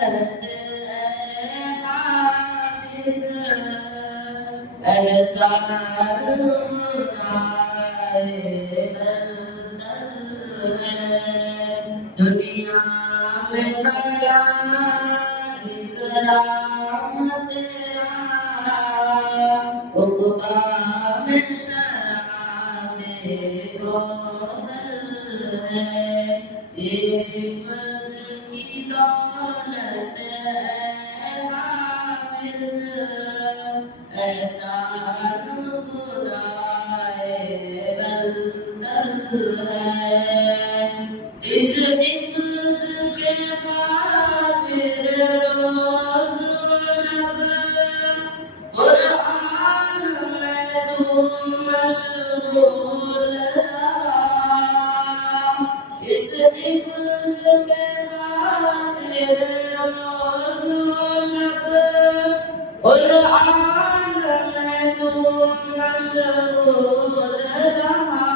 دولت حافظ احسان خدائے بندر ہے دنیا میں بڑا اکرام تیرا عقبا میں شراب کوثر ہے یہ حفظ کی دولت ہے حافظ احسان خدائے بندر ہے اس حفظ کے خاطر روز و شب قرآن میں تو مشغول رہا اس حفظ کے خاطر روز و شب قرآن میں تو مشغول رہا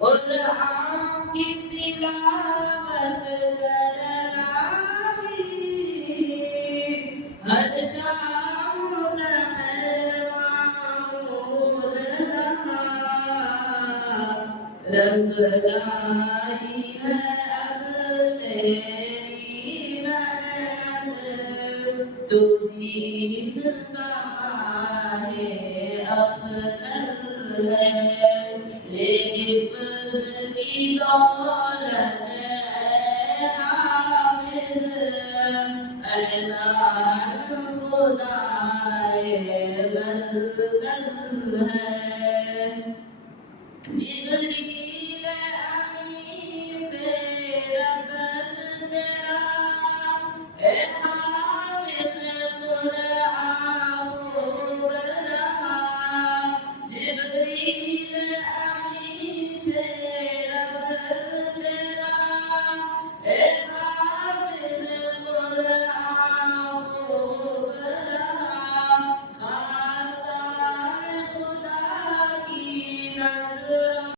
قرآن کی تلاوت کرنا ہی ہر شام سحر معمول رہا رنگ لائی ہے اب تیری محنت تو دین کا ماہ افضل ہے حفظ کی دولت ہے حافظ احسان خدائے بندر ہے